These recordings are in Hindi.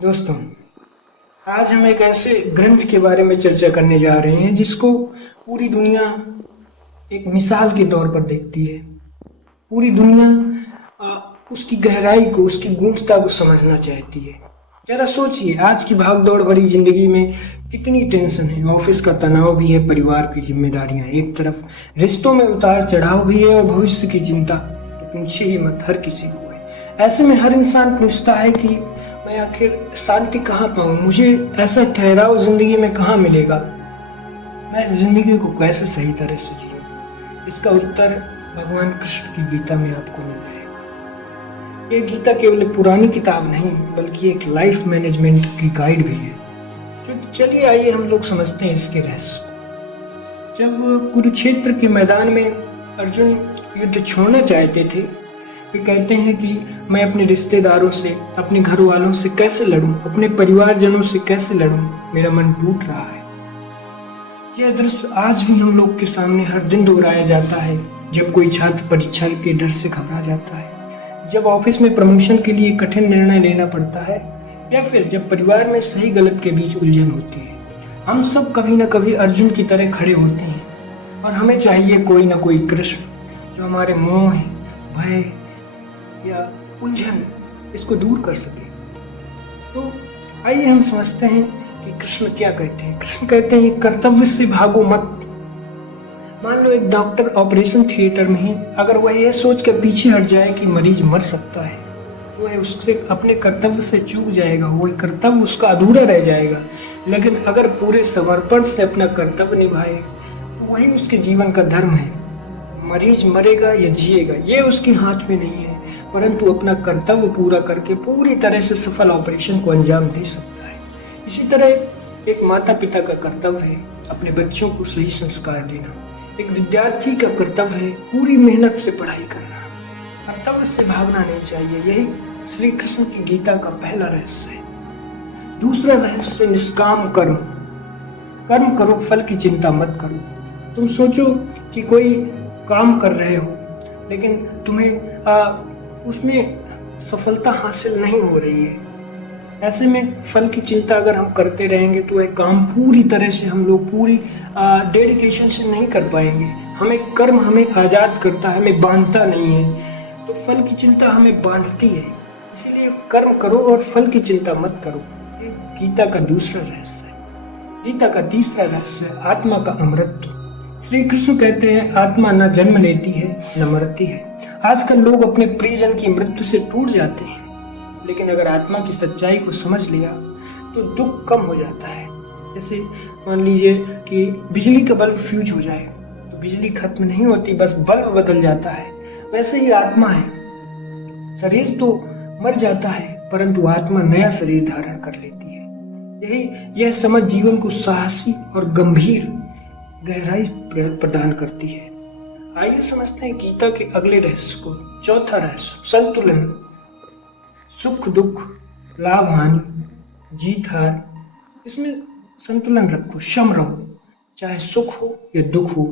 दोस्तों, आज हम एक ऐसे ग्रंथ के बारे में चर्चा करने जा रहे हैं जिसको पूरी दुनिया एक मिसाल के तौर पर देखती है। पूरी दुनिया उसकी गहराई को, उसकी गूढ़ता को समझना चाहती है। जरा सोचिए, आज की भाग-दौड़ भरी जिंदगी में कितनी टेंशन है। ऑफिस का तनाव भी है, परिवार की जिम्मेदारियां एक तरफ, रिश्तों में उतार-चढ़ाव भी है और भविष्य की चिंता तो पूछिए ही मत, हर किसी को है। ऐसे में हर इंसान पूछता है कि मैं आखिर शांति कहाँ पाऊँ? मुझे ऐसा ठहराव जिंदगी में कहाँ मिलेगा? मैं जिंदगी को कैसे सही तरह से जीऊँ? इसका उत्तर भगवान कृष्ण की गीता में आपको मिल जाएगा। ये गीता केवल एक पुरानी किताब नहीं, बल्कि एक लाइफ मैनेजमेंट की गाइड भी है। तो चलिए आइए हम लोग समझते हैं इसके रहस्य। जब कुरुक्षेत्र के मैदान में अर्जुन युद्ध छोड़ना चाहते थे, वे कहते हैं कि मैं अपने रिश्तेदारों से, अपने घर वालों से कैसे लड़ूं, अपने परिवारजनों से कैसे लड़ूं, मेरा मन टूट रहा है। यह दृश्य आज भी हम लोग के सामने हर दिन दोहराया जाता है। जब कोई छात्र परीक्षा के डर से घबरा जाता है, जब ऑफिस में प्रमोशन के लिए कठिन निर्णय लेना पड़ता है, या फिर जब परिवार में सही गलत के बीच उलझन होती है, हम सब कभी न कभी अर्जुन की तरह खड़े होते हैं और हमें चाहिए कोई न कोई कृष्ण जो हमारे मोह, भय या उलझन इसको दूर कर सके। तो आइए हम समझते हैं कि कृष्ण क्या कहते हैं। कृष्ण कहते हैं कर्तव्य से भागो मत। मान लो एक डॉक्टर ऑपरेशन थिएटर में है, अगर वह यह सोच कर पीछे हट जाए कि मरीज मर सकता है, वह उससे अपने कर्तव्य से चूक जाएगा, वह कर्तव्य उसका अधूरा रह जाएगा। लेकिन अगर पूरे समर्पण से अपना कर्तव्य निभाए तो वही उसके जीवन का धर्म है। मरीज मरेगा या जिएगा ये उसके हाथ में नहीं है, परंतु अपना कर्तव्य पूरा करके पूरी तरह से सफल ऑपरेशन को अंजाम दे सकता है। इसी तरह एक माता पिता का कर्तव्य है अपने बच्चों को सही संस्कार देना। एक विद्यार्थी का कर्तव्य है पूरी मेहनत से पढ़ाई करना। कर्तव्य से भागना नहीं चाहिए। यही श्री कृष्ण की गीता का पहला रहस्य है। दूसरा रहस्य निष्काम कर्म। कर्म करो, फल की चिंता मत करो। तुम सोचो कि कोई काम कर रहे हो, लेकिन तुम्हें उसमें सफलता हासिल नहीं हो रही है। ऐसे में फल की चिंता अगर हम करते रहेंगे तो वह काम पूरी तरह से हम लोग पूरी डेडिकेशन से नहीं कर पाएंगे। हमें कर्म हमें आजाद करता है, हमें बांधता नहीं है। तो फल की चिंता हमें बांधती है, इसीलिए कर्म करो और फल की चिंता मत करो। ये गीता का दूसरा रहस्य है। गीता का तीसरा रहस्य आत्मा का अमृतत्व। श्री कृष्ण कहते हैं आत्मा न जन्म लेती है न मरती है। आजकल लोग अपने प्रियजन की मृत्यु से टूट जाते हैं, लेकिन अगर आत्मा की सच्चाई को समझ लिया तो दुख कम हो जाता है। जैसे मान लीजिए कि बिजली का बल्ब फ्यूज हो जाए तो बिजली खत्म नहीं होती, बस बल्ब बदल जाता है। वैसे ही आत्मा है। शरीर तो मर जाता है, परंतु आत्मा नया शरीर धारण कर लेती है। यह समझ जीवन को साहसी और गंभीर गहराई प्रदान करती है। आइए समझते हैं गीता के अगले रहस्य को। चौथा रहस्य संतुलन। सुख दुख, लाभ हानि, जीत हार, इसमें संतुलन रखो, सम रहो। चाहे सुख हो या दुख हो,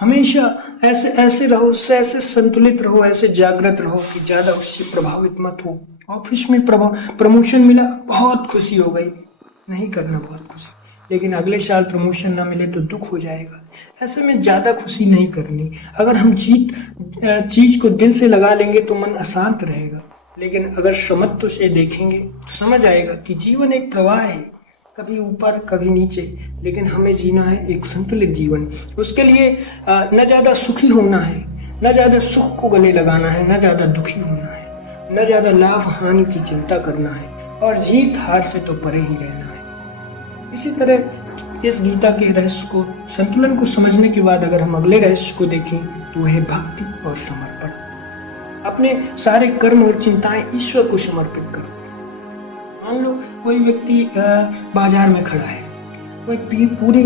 हमेशा ऐसे ऐसे रहो, ऐसे संतुलित रहो, ऐसे जागृत रहो कि ज्यादा उससे प्रभावित मत हो। ऑफिस में प्रमोशन मिला, बहुत खुशी हो गई, नहीं करना बहुत खुशी, लेकिन अगले साल प्रमोशन ना मिले तो दुख हो जाएगा। ऐसे में ज्यादा खुशी नहीं करनी। अगर हम चीज को दिल से लगा लेंगे तो मन अशांत रहेगा, लेकिन अगर समत्व से देखेंगे तो समझ आएगा कि जीवन एक प्रवाह है, कभी ऊपर कभी नीचे, लेकिन हमें जीना है एक संतुलित जीवन। उसके लिए न ज्यादा सुखी होना है, न ज्यादा सुख को गले लगाना है, न ज्यादा दुखी होना है, न ज्यादा लाभ हानि की चिंता करना है, और जीत हार से तो परे ही रहना है। इसी तरह इस गीता के रहस्य को, संतुलन को समझने के बाद अगर हम अगले रहस्य को देखें तो वह है भक्ति और समर्पण। अपने सारे कर्म और चिंताएं ईश्वर को समर्पित कर दो। मान लो कोई व्यक्ति बाजार में खड़ा है, कोई पूरी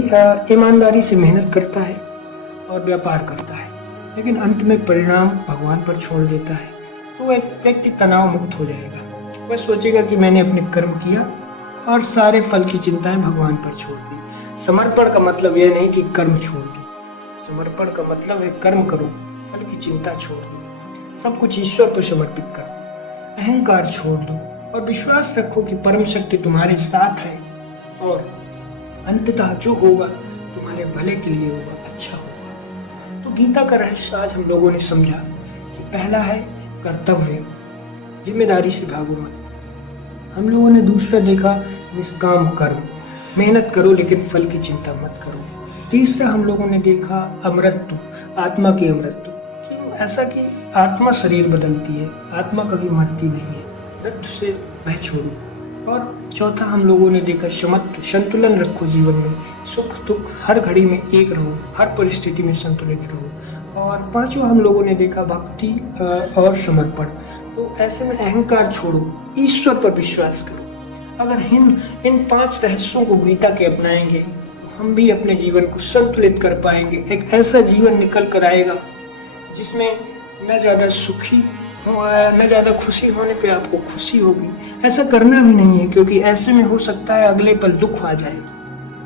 ईमानदारी से मेहनत करता है और व्यापार करता है, लेकिन अंत में परिणाम भगवान पर छोड़ देता है, तो वह व्यक्ति तनाव मुक्त हो जाएगा। वह सोचेगा कि मैंने अपने कर्म किया और सारे फल की चिंताएं भगवान पर छोड़ दी। समर्पण का मतलब यह नहीं कि कर्म छोड़ दो, समर्पण का मतलब है कर्म करो, फल की चिंता छोड़ दो, सब कुछ ईश्वर को समर्पित कर दो, अहंकार छोड़ दो, और विश्वास रखो कि परम शक्ति तुम्हारे साथ है और अंततः जो होगा तुम्हारे भले के लिए होगा, अच्छा होगा। तो गीता का रहस्य आज हम लोगों ने समझा कि पहला है कर्तव्य, जिम्मेदारी से भागो मत। हम लोगों ने दूसरा देखा निष्काम कर्म, मेहनत करो लेकिन फल की चिंता मत करो। तीसरा हम लोगों ने देखा अमरत्व, आत्मा की अमरत्व, क्यों ऐसा कि आत्मा शरीर बदलती है, आत्मा कभी मरती नहीं है, मृत्यु से भय छोड़ो। और चौथा हम लोगों ने देखा समत्व, संतुलन रखो जीवन में, सुख दुख हर घड़ी में एक रहो, हर परिस्थिति में संतुलित रहो। और पांचवा हम लोगों ने देखा भक्ति और समर्पण। तो ऐसे में अहंकार छोड़ो, ईश्वर पर विश्वास करो। अगर इन 5 रहस्यों को गीता के अपनाएंगे तो हम भी अपने जीवन को संतुलित कर पाएंगे। एक ऐसा जीवन निकल कर आएगा जिसमें न ज्यादा सुखी हो, न ज्यादा खुशी होने पे आपको खुशी होगी। ऐसा करना भी नहीं है, क्योंकि ऐसे में हो सकता है अगले पल दुख आ जाए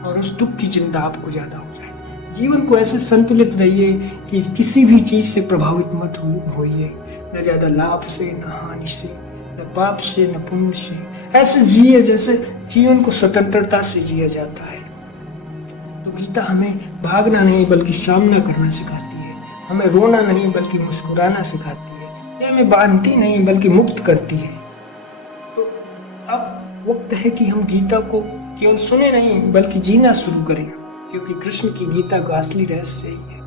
और उस दुख की चिंता आपको ज्यादा हो जाए। जीवन को ऐसे संतुलित रहिए कि किसी भी चीज से प्रभावित मत होइए, न ज्यादा लाभ से, न हानि से, न पाप से, न पुण्य से। ऐसे जिए जैसे जीवन को स्वतंत्रता से जिया जाता है। तो गीता हमें भागना नहीं बल्कि सामना करना सिखाती है, हमें रोना नहीं बल्कि मुस्कुराना सिखाती है, ये हमें बांधती नहीं बल्कि मुक्त करती है। तो अब वक्त है कि हम गीता को केवल सुने नहीं बल्कि जीना शुरू करें, क्योंकि कृष्ण की गीता का असली रहस्य यही है।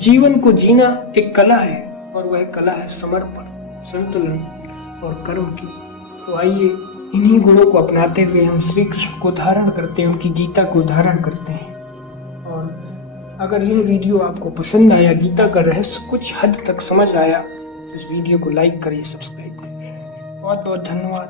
जीवन को जीना एक कला है और वह कला है समर्पण, संतुलन और कर्म की। तो आइए इन्हीं गुणों को अपनाते हुए हम श्री कृष्ण को धारण करते हैं, उनकी गीता को धारण करते हैं। और अगर यह वीडियो आपको पसंद आया, गीता का रहस्य कुछ हद तक समझ आया, इस वीडियो को लाइक करिए, सब्सक्राइब करिए। बहुत बहुत धन्यवाद।